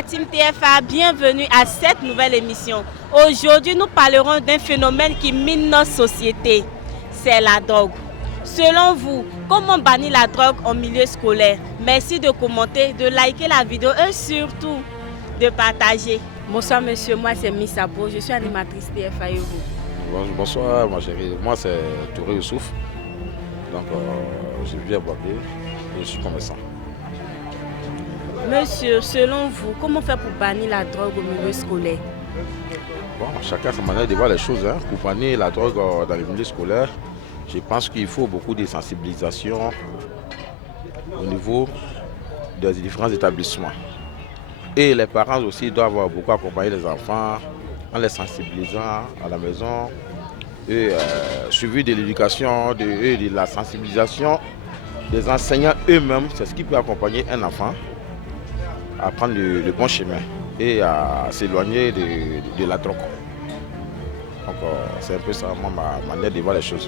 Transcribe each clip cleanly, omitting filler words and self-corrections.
la Team TFA, bienvenue à cette nouvelle émission. Aujourd'hui, nous parlerons d'un phénomène qui mine notre société, c'est la drogue. Selon vous, comment bannir la drogue en milieu scolaire? Merci de commenter, de liker la vidéo et surtout de partager. Bonsoir monsieur, moi c'est Miss Abo, je suis animatrice TFA et vous? Bonsoir ma chérie, moi c'est Touré Youssouf, donc je vis à Boaké et je suis commerçant. Monsieur, selon vous, comment faire pour bannir la drogue au milieu scolaire? Bon, chacun a sa manière de voir les choses. Pour bannir la drogue dans le milieu scolaire, je pense qu'il faut beaucoup de sensibilisation au niveau des différents établissements. Et les parents aussi doivent beaucoup accompagner les enfants en les sensibilisant à la maison et suivi de l'éducation et de la sensibilisation des enseignants eux-mêmes. C'est ce qui peut accompagner un enfant à prendre le bon chemin et à s'éloigner de la drogue. Donc c'est un peu ça ma manière de voir les choses.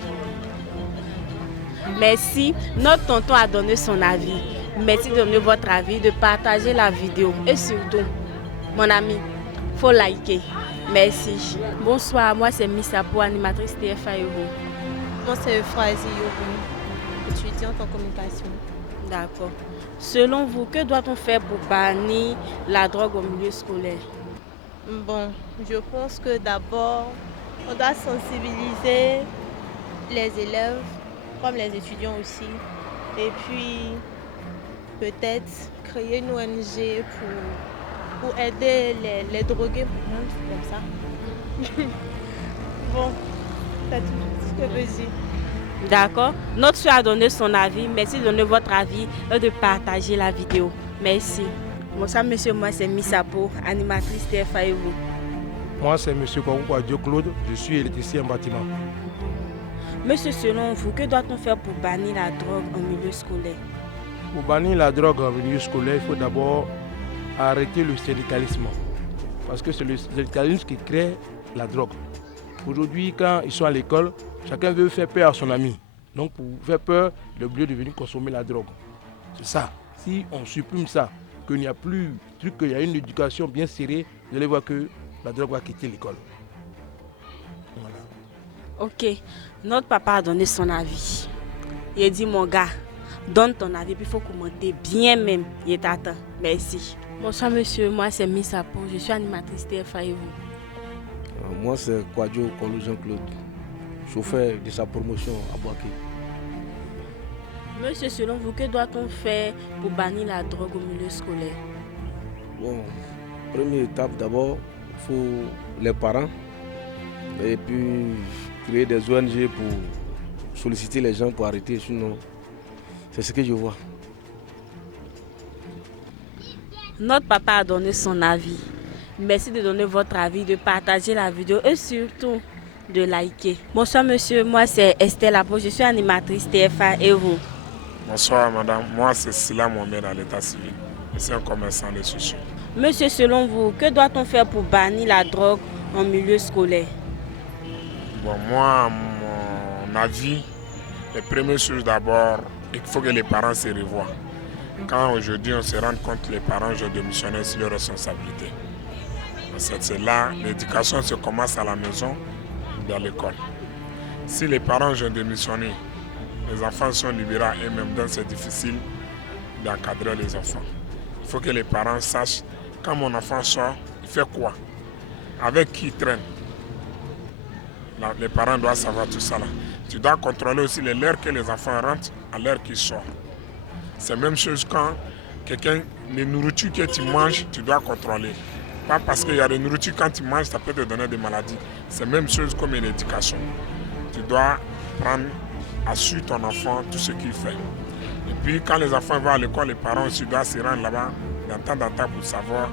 Merci. Notre tonton a donné son avis. Merci de donner votre avis, de partager la vidéo. Et surtout, mon ami, il faut liker. Merci. Bonsoir, moi c'est Miss Abo, animatrice TFA et vous? Moi c'est Euphrasie Yoboum, étudiante en communication. D'accord. Selon vous, que doit-on faire pour bannir la drogue au milieu scolaire? Bon, je pense que d'abord, on doit sensibiliser les élèves, comme les étudiants aussi. Et puis, peut-être créer une ONG pour aider les drogués, comme ça. Bon, c'est tout ce que je veux dire. D'accord. Notre soeur a donné son avis. Merci de donner votre avis et de partager la vidéo. Merci. Bonsoir monsieur, moi c'est Miss Abo, animatrice TFA et vous? Moi c'est monsieur Kouakou Dieu Claude, je suis électricien en bâtiment. Monsieur, selon vous, que doit-on faire pour bannir la drogue en milieu scolaire? Pour bannir la drogue en milieu scolaire, il faut d'abord arrêter le syndicalisme. Parce que c'est le syndicalisme qui crée la drogue. Aujourd'hui, quand ils sont à l'école, chacun veut faire peur à son ami. Donc pour faire peur, il est obligé de venir consommer la drogue. C'est ça. Si on supprime ça, qu'il n'y a plus truc, qu'il y a une éducation bien serrée, vous allez voir que la drogue va quitter l'école. Voilà. Ok. Notre papa a donné son avis. Il a dit, mon gars, donne ton avis, puis il faut commenter bien même. Il est à temps. Merci. Bonsoir monsieur, moi c'est Miss Abo, je suis animatrice TFA et vous? Moi c'est Kouadio Kolou Jean-Claude, chauffeur de sa promotion à Boaké. Monsieur, selon vous, que doit-on faire pour bannir la drogue au milieu scolaire? Bon, première étape d'abord, il faut les parents et puis créer des ONG pour solliciter les gens pour arrêter, sinon c'est ce que je vois. Notre papa a donné son avis. Merci de donner votre avis, de partager la vidéo et surtout de liker. Bonsoir monsieur, moi c'est Estelle Abo, je suis animatrice TFA et vous? Bonsoir madame, moi c'est Sila Mohamed à l'état civil. Je suis un commerçant de sushi. Monsieur, selon vous, que doit-on faire pour bannir la drogue en milieu scolaire? Bon, moi, mon avis, les premières choses d'abord, il faut que les parents se revoient. Quand aujourd'hui on se rend compte que les parents ont démissionné sur leurs responsabilités. C'est là, l'éducation se commence à la maison, dans l'école. Si les parents ont démissionné, les enfants sont libérés eux-mêmes, donc c'est difficile d'encadrer les enfants. Il faut que les parents sachent, quand mon enfant sort, il fait quoi? Avec qui il traîne? Là, les parents doivent savoir tout ça. Là. Tu dois contrôler aussi l'heure que les enfants rentrent à l'heure qu'ils sortent. C'est la même chose quand les nourritures que tu manges, tu dois contrôler. Pas parce qu'il y a des nourritures, quand tu manges, ça peut te donner des maladies. C'est la même chose comme une éducation. Tu dois prendre à suivre ton enfant tout ce qu'il fait. Et puis quand les enfants vont à l'école, les parents aussi doivent se rendre là-bas de temps en temps pour savoir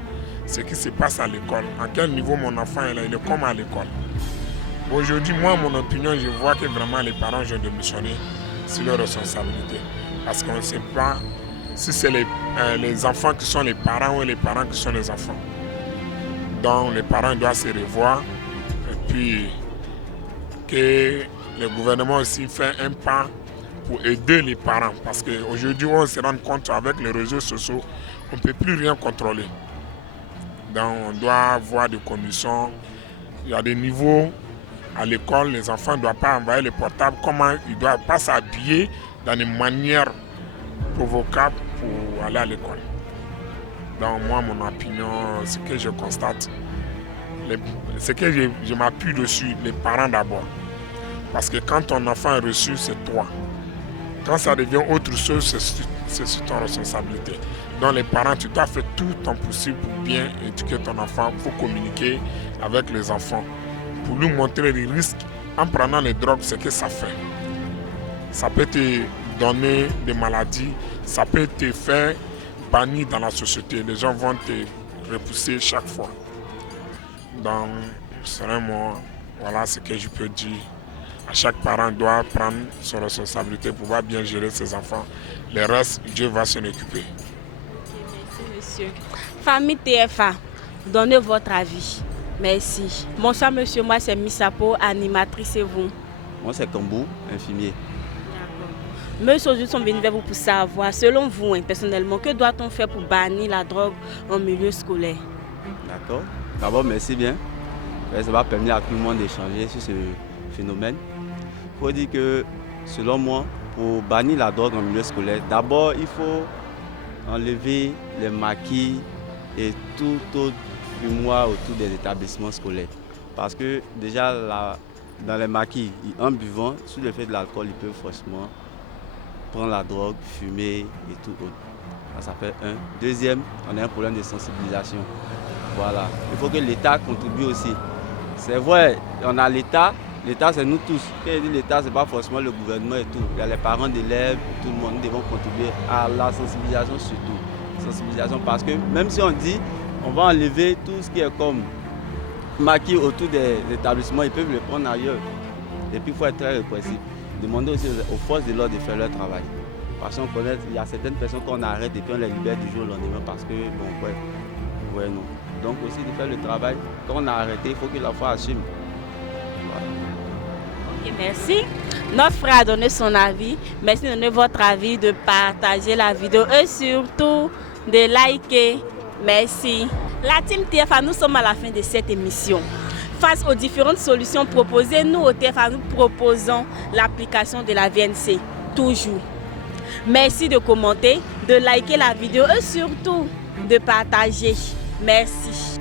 ce qui se passe à l'école. À quel niveau mon enfant est là, il est comme à l'école. Aujourd'hui, moi, mon opinion, je vois que vraiment les parents ont démissionné sur leurs responsabilités. Parce qu'on ne sait pas si c'est les enfants qui sont les parents ou les parents qui sont les enfants. Donc les parents doivent se revoir et puis que le gouvernement aussi fait un pas pour aider les parents. Parce qu'aujourd'hui, on se rend compte avec les réseaux sociaux, on ne peut plus rien contrôler. Donc on doit avoir des commissions. Il y a des niveaux à l'école, les enfants ne doivent pas envoyer les portables, comment ils ne doivent pas s'habiller dans des manières provocables pour aller à l'école. Donc moi, mon opinion, ce que je constate, ce que je m'appuie dessus, les parents d'abord. Parce que quand ton enfant est reçu, c'est toi. Quand ça devient autre chose, c'est sur ton responsabilité. Donc les parents, tu dois faire tout ton possible pour bien éduquer ton enfant. Il faut communiquer avec les enfants pour lui montrer les risques en prenant les drogues, ce que ça fait. Ça peut te donner des maladies, ça peut te faire bannir dans la société. Les gens vont te repousser chaque fois. Donc, vraiment, voilà ce que je peux dire. Chaque parent doit prendre ses responsabilités pour pouvoir bien gérer ses enfants. Le reste, Dieu va s'en occuper. Merci, monsieur. Famille TFA, donnez votre avis. Merci. Bonsoir, monsieur. Moi, c'est Missapo, animatrice, et vous? Moi, c'est Kambou, infirmier. D'accord. Monsieur, aujourd'hui, sommes venus vers vous pour savoir, selon vous, personnellement, que doit-on faire pour bannir la drogue en milieu scolaire? D'accord. D'abord, merci bien. Ça va permettre à tout le monde d'échanger sur ce phénomène. Il faut dire que, selon moi, pour bannir la drogue en milieu scolaire, d'abord, il faut enlever les maquis et tout autre fumoir autour des établissements scolaires. Parce que déjà, dans les maquis, en buvant, sous l'effet de l'alcool, ils peuvent forcément prendre la drogue, fumer et tout autre. Ça fait un. Deuxième, on a un problème de sensibilisation. Voilà. Il faut que l'État contribue aussi. C'est vrai, on a l'État. L'État, c'est nous tous. Quand je dis l'État, ce n'est pas forcément le gouvernement et tout. Il y a les parents d'élèves, tout le monde. Nous devons contribuer à la sensibilisation surtout. Sensibilisation parce que même si on dit on va enlever tout ce qui est comme maquis autour des établissements, ils peuvent le prendre ailleurs. Et puis il faut être très répressif. Demander aussi aux forces de l'ordre de faire leur travail. Parce qu'on connaît, il y a certaines personnes qu'on arrête et puis on les libère du jour au lendemain parce que, bon, ouais, non. Donc aussi de faire le travail. Quand on a arrêté, il faut que la foi assume. Voilà. Ok, merci. Notre frère a donné son avis. Merci de donner votre avis, de partager la vidéo et surtout de liker. Merci. La team TFA, nous sommes à la fin de cette émission. Face aux différentes solutions proposées, nous au TFA, nous proposons l'application de la VNC, toujours. Merci de commenter, de liker la vidéo et surtout de partager. Merci.